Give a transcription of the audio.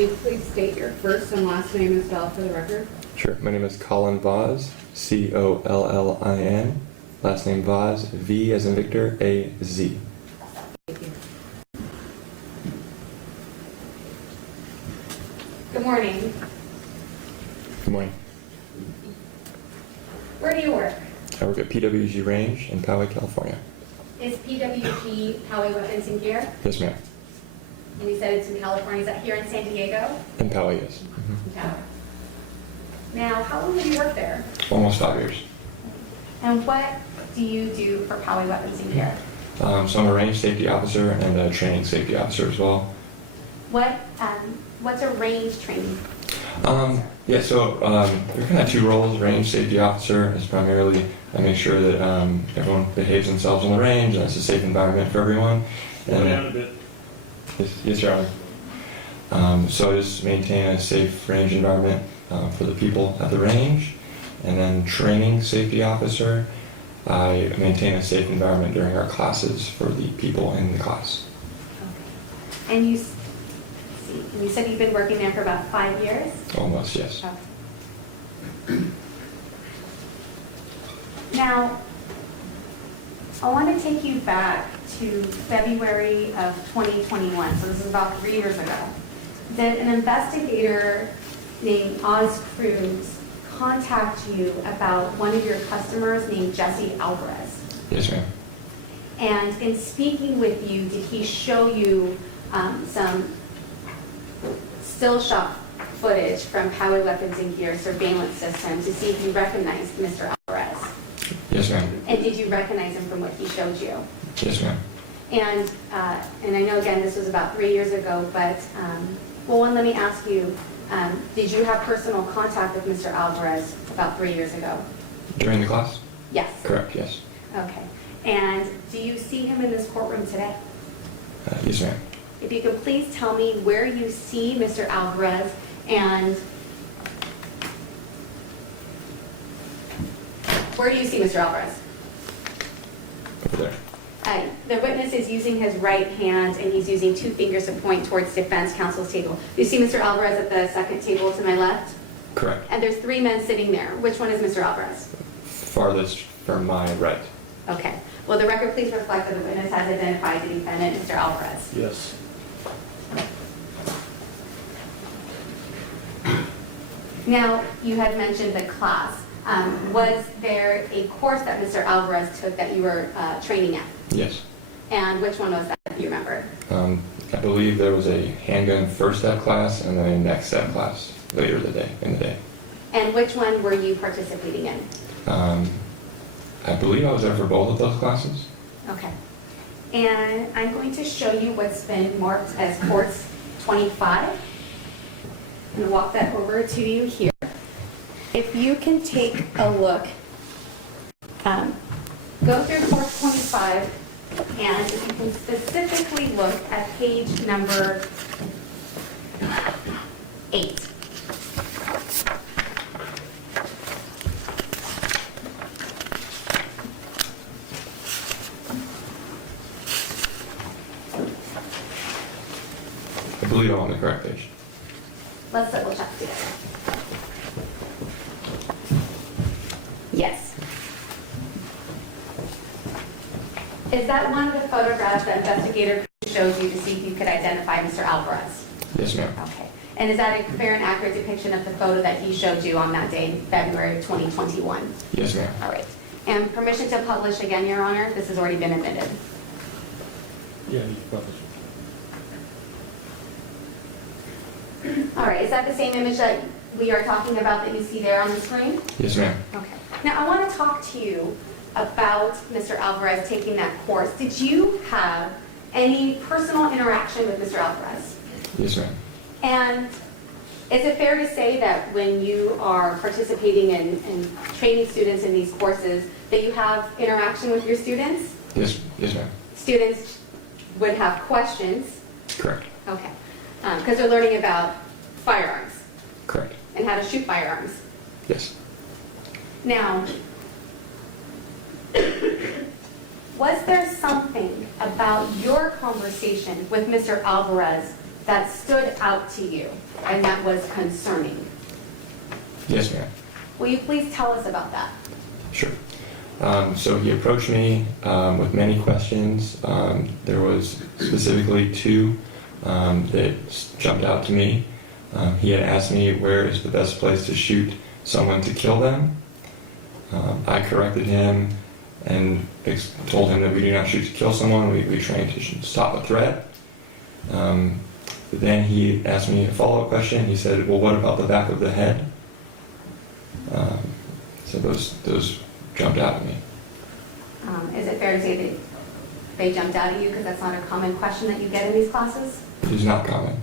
you please state your first and last name as well for the record? Sure. My name is Colin Vaz, Collin. Last name Vaz, V as in Victor, A-Z. Thank you. Good morning. Good morning. Where do you work? I work at PWG Range in Poway, California. Is PWG Poway Weapons and Gear? Yes, ma'am. And you said it's in California. Is that here in San Diego? In Poway, yes. In Poway. Now, how long have you worked there? Almost 5 years. And what do you do for Poway Weapons and Gear? So I'm a range safety officer and a training safety officer as well. What's a range training? Yeah, so there are kind of two roles. Range safety officer is primarily I make sure that everyone behaves themselves on the range and it's a safe environment for everyone. Slow down a bit. Yes, Your Honor. So I just maintain a safe range environment for the people at the range. And then training safety officer, I maintain a safe environment during our classes for the people in the class. Okay. And you said you've been working there for about 5 years? Almost, yes. Okay. Now, I want to take you back to February of 2021, so this is about 3 years ago. Did an investigator named Oz Cruz contact you about one of your customers named Jesse Alvarez? Yes, ma'am. And in speaking with you, did he show you some still shot footage from Poway Weapons and Gear surveillance system to see if you recognized Mr. Alvarez? Yes, ma'am. And did you recognize him from what he showed you? Yes, ma'am. And I know, again, this was about 3 years ago, but, well, one, let me ask you, did you have personal contact with Mr. Alvarez about 3 years ago? During the class? Yes. Correct, yes. Okay. And do you see him in this courtroom today? Yes, ma'am. If you could please tell me where you see Mr. Alvarez and where do you see Mr. Alvarez? Over there. The witness is using his right hand and he's using 2 fingers to point towards defense counsel's table. Do you see Mr. Alvarez at the second table to my left? Correct. And there's 3 men sitting there. Which one is Mr. Alvarez? Farthest from my right. Okay. Will the record please reflect that the witness has identified the defendant, Mr. Alvarez? Yes. Now, you had mentioned the class. Was there a course that Mr. Alvarez took that you were training at? Yes. And which one was that, if you remember? I believe there was a handgun first step class and then a next step class later in the day. And which one were you participating in? I believe I was there for both of those classes. Okay. And I'm going to show you what's been marked as course 25. I'm going to walk that over to you here. If you can take a look, go through course 25, and if you can specifically look at page number 8. I believe I'm on the correct page. Let's double check together. Yes. Is that one of the photographs that investigator showed you to see if you could identify Mr. Alvarez? Yes, ma'am. Okay. And is that a fair and accurate depiction of the photo that he showed you on that day, February of 2021? Yes, ma'am. All right. And permission to publish again, Your Honor? This has already been admitted. Yeah, you publish. All right. Is that the same image that we are talking about that you see there on the screen? Yes, ma'am. Okay. Now, I want to talk to you about Mr. Alvarez taking that course. Did you have any personal interaction with Mr. Alvarez? Yes, ma'am. And is it fair to say that when you are participating in training students in these courses, that you have interaction with your students? Yes, ma'am. Students would have questions. Correct. Okay. Because they're learning about firearms Correct. and how to shoot firearms. Yes. Now, was there something about your conversation with Mr. Alvarez that stood out to you and that was concerning. Yes, ma'am. Will you please tell us about that? Sure. So he approached me with many questions. There was specifically two that jumped out to me. He had asked me where is the best place to shoot someone to kill them. I corrected him and told him that we do not shoot to kill someone, we train to stop a threat. Then he asked me a follow-up question. He said, well, what about the back of the head? So those jumped out at me. Is it fair to say that they jumped out at you because that's not a common question that you get in these classes? It is not common.